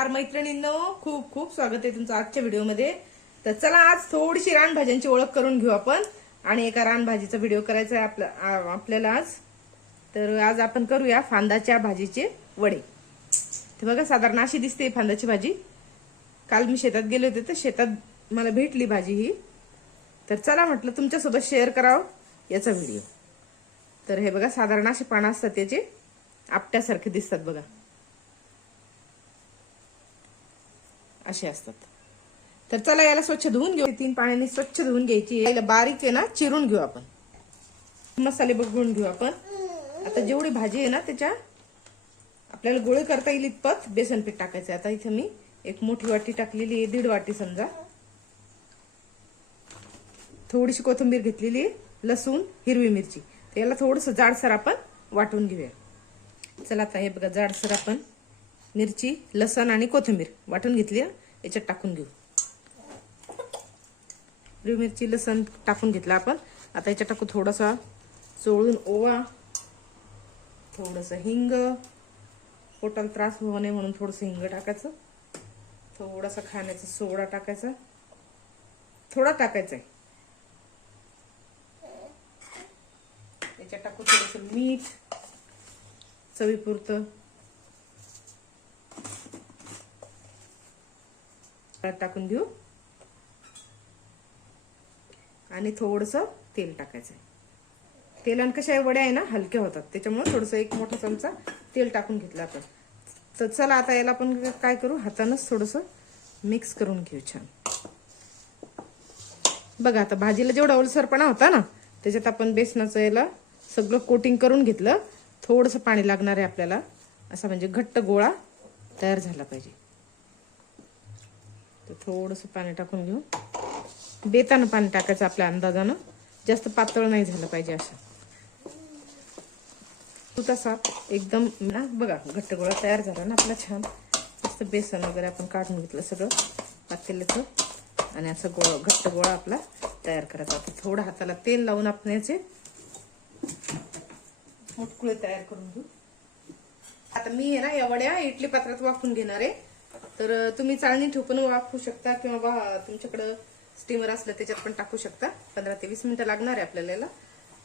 नमस्कार मैत्रिणींनो, खूप खूप स्वागत आहे तुमचं आजच्या व्हिडिओमध्ये। तर चला आज थोडीशी रानभाज्यांची ओळख करून घेऊ आपण आणि एका रानभाजीचा व्हिडिओ करायचा आहे आपल्याला आज। तर आज आपण करूया फांदाच्या भाजीचे वडे। तर बघा साधारण अशी दिसते फांदाची भाजी। काल मी शेतात गेले होते तर शेतात मला भेटली भाजी ही। तर चला म्हटलं तुमच्यासोबत शेअर करावं याचा व्हिडिओ। तर हे बघा साधारण असे पानं असतात त्याचे, आपट्यासारखे दिसतात बघा, असे असतात। तर चला याला स्वच्छ धुवून घेऊ, 3 पाण्याने स्वच्छ धुवून घ्यायची। याला बारीक आहे ना चिरून घेऊ आपण, मसाले बघून घेऊ आपण। आता जेवढी भाजी आहे ना त्याच्या आपल्याला गोळे करता येईल इतपत बेसन पीठ टाकायचं। आता इथे मी एक मोठी वाटी टाकलेली आहे, 1.5 वाटी समजा। थोडीशी कोथिंबीर घेतलेली आहे, लसूण, हिरवी मिरची। तर याला थोडंसं जाडसर आपण वाटून घेऊया। चला आता हे बघा जाडसर आपण मिरची, लसूण आणि कोथिंबीर वाटून घेतली, याच्यात टाकून घेऊ। हिरवी मिरची, लसूण टाकून घेतला आपण। आता याच्यात टाकू थोडासा चोळून ओवा, थोडंसं हिंग, पोटाला त्रास होऊ नये म्हणून थोडंसं हिंग टाकायचं। थोडासा खाण्याचा सोडा टाकायचा, थोडा टाकायचा आहे। याच्यात टाकू थोडंसं मीठ चवीपुरतं, टाकून घेऊ आणि थोडंसं तेल टाकायचं आहे। तेलाने कशा वड्या आहे ना हलक्या होतात, त्याच्यामुळे थोडंसं 1 मोठा चमचा तेल टाकून घेतलं आपण। तर चला आता याला आपण काय करू, हातानेच थोडंसं मिक्स करून घेऊ छान। बघा आता भाजीला जेवढा ओलसरपणा होता ना त्याच्यात आपण बेसनाचं याला सगळं कोटिंग करून घेतलं। थोडंसं पाणी लागणार आहे आपल्याला, असा म्हणजे घट्ट गोळा तयार झाला पाहिजे। तर थोडंसं पाणी टाकून घेऊ, बेतानं पाणी टाकायचं आपल्या अंदाजानं, जास्त पातळ नाही झालं पाहिजे असं। तू तसा एकदम ना बघा घट्ट गोळा तयार झाला ना आपला छान। मस्त बेसन वगैरे आपण काढून घेतलं सगळं पातेल्याचं, आणि असं घट्ट गोळा आपला तयार करायचा। आता थोडं हाताला तेल लावून आपण याचे मुटकुळे तयार करून घेऊ। आता मी आहे ना या वड्या इडली पात्रात वाफवून घेणार आहे। तर तुम्ही चाळणी ठेवून वाफवू शकता किंवा तुमच्याकडे स्टीमर असलं त्याच्यात पण टाकू शकता। 15 ते 20 मिनिटं लागणार आहे आपल्याला याला।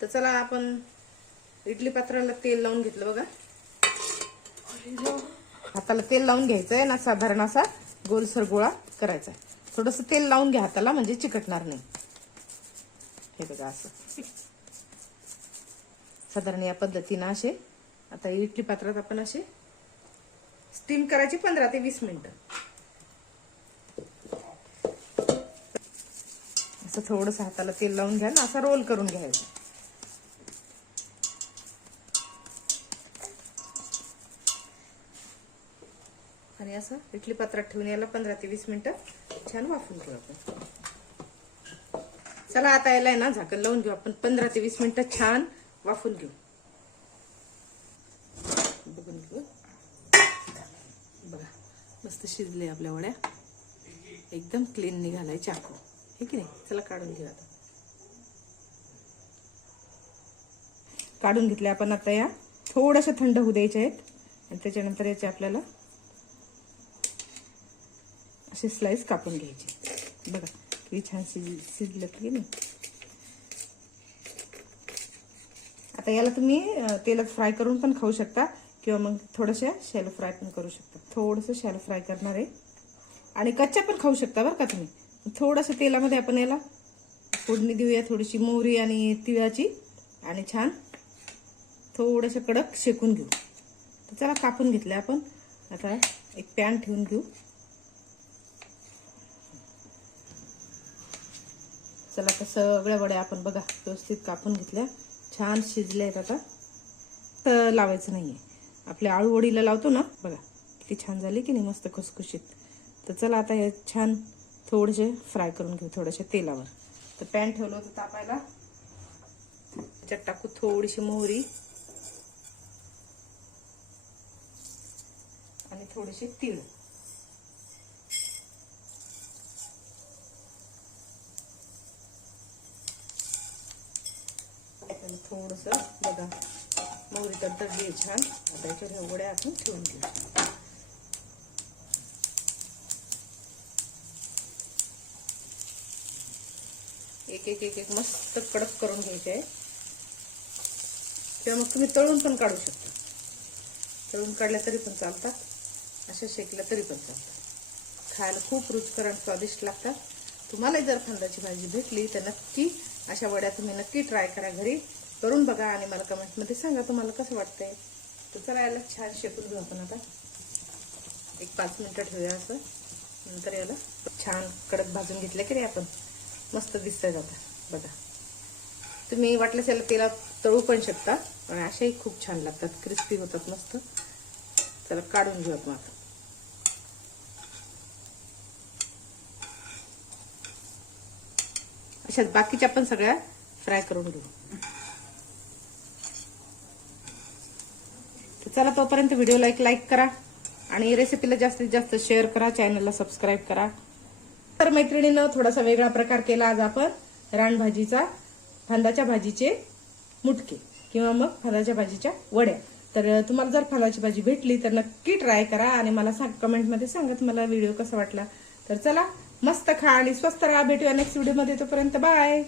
तर चला आपण इडली पात्राला तेल लावून घेतलं बघा। हाताला तेल लावून घ्यायचंय ना, साधारण असा गोलसर गोळा करायचा। थोडंसं तेल लावून घ्या हाताला म्हणजे चिकटणार नाही। हे बघा असं साधारण या पद्धतीने असे आता इडली पात्रात आपण असे स्टीम करायची 15 ते 20 मिनिटं। असं थोडंसं हाताला तेल लावून घ्या ना, असा रोल करून घ्यायचा। आणि असं इडली पात्रात ठेवून याला 15 ते 20 मिनिटं छान वाफवून घेऊ आपण। चला आता याला ना झाकण लावून घेऊ आपण, 15 ते 20 मिनिटं छान वाफवून घेऊ। बघून घेऊ बघा मस्त शिजले आपल्या वड्या, एकदम क्लीन निघालाय चाकू, हे की नाही। चला काढून घेऊ आता। काढून घेतले आपण। आता या थोड्याशा थंड होऊ द्यायच्या आहेत आणि त्याच्यानंतर याचे आपल्याला असे स्लाइस कापून घ्यायचे। बघा किती छान शिजलं की नाही। आता याला तुम्ही तेलात फ्राय करून पण खाऊ शकता किंवा मग थोडंसं शॅलो फ्राय पण करू शकता। थोडंसं शॅलो फ्राय करणार आहे आणि कच्च्या पण खाऊ शकता बरं का तुम्ही। थोडंसं तेलामध्ये आपण याला फोडणी देऊया, थोडीशी मोहरी आणि तिळाची, आणि छान थोडंसं कडक शेकून घेऊ। तर चला कापून घेतले आपण। आता एक पॅन ठेवून घेऊ। चला आता सगळ्या वड्या आपण बघा व्यवस्थित कापून घेतल्या, छान शिजल्या आहेत। आता तर लावायचं नाहीये, आपल्या आळू वडीला लावतो ना बघा किती छान झाली की नाही, मस्त खुसखुशीत। तर चला आता हे छान थोडेसे फ्राय करून घेऊ थोड्याशा तेलावर। तर पॅन ठेवलं होतं तापायला, त्याच्यात टाकू थोडीशी मोहरी आणि थोडेसे तीळ। थोडंसं बघा मोहरी तडतडली छान। आता याच्यावर वड्या आपण ठेवून घेऊ। एक एक एक एक मस्त कडक करून घ्यायचे आहे, किंवा मग तुम्ही तळून पण काढू शकता. तळून काढल्या तरी पण चालतात, अशा शेकल्या तरी पण चालतात. खायला खूप रुचकर आणि स्वादिष्ट लागतात. तुम्हाला जर फांदाची भाजी भेटली तर नक्की अशा वड्या तुम्ही नक्की ट्राय करा, घरी करून बघा आणि मला कमेंटमध्ये सांगा तुम्हाला कसं वाटतंय. तर चला याला छान शेकून घेऊ आपण. आता एक 5 मिनिटं ठेवूया असं. नंतर याला छान कडक भाजून घेतले की नाही आपण, मस्त दिसतंय जातं बघा. तुम्ही वाटल्यास याला तेलात तळू पण शकता आणि अशाही खूप छान लागतात, क्रिस्पी होतात मस्त. चला काढून घेऊ आपण आता. अशाच बाकीच्या पण सगळ्या फ्राय करून घेऊ. चला तोपर्यंत व्हिडिओला एक लाईक करा आणि रेसिपीला जास्तीत जास्त शेअर करा, चॅनलला सबस्क्राईब करा. तर मैत्रिणीनं थोडासा वेगळा प्रकार केला आज आपण रानभाजीचा, फांदाच्या भाजीचे मुटके किंवा मग फांदाच्या भाजीच्या वड्या. तर तुम्हाला जर फांदाची भाजी भेटली तर नक्की ट्राय करा आणि मला कमेंटमध्ये सांगा तुम्हाला व्हिडिओ कसा वाटला. तर चला मस्त खा आणि स्वस्त राहा. भेटूया नेक्स्ट व्हिडिओमध्ये. तोपर्यंत बाय.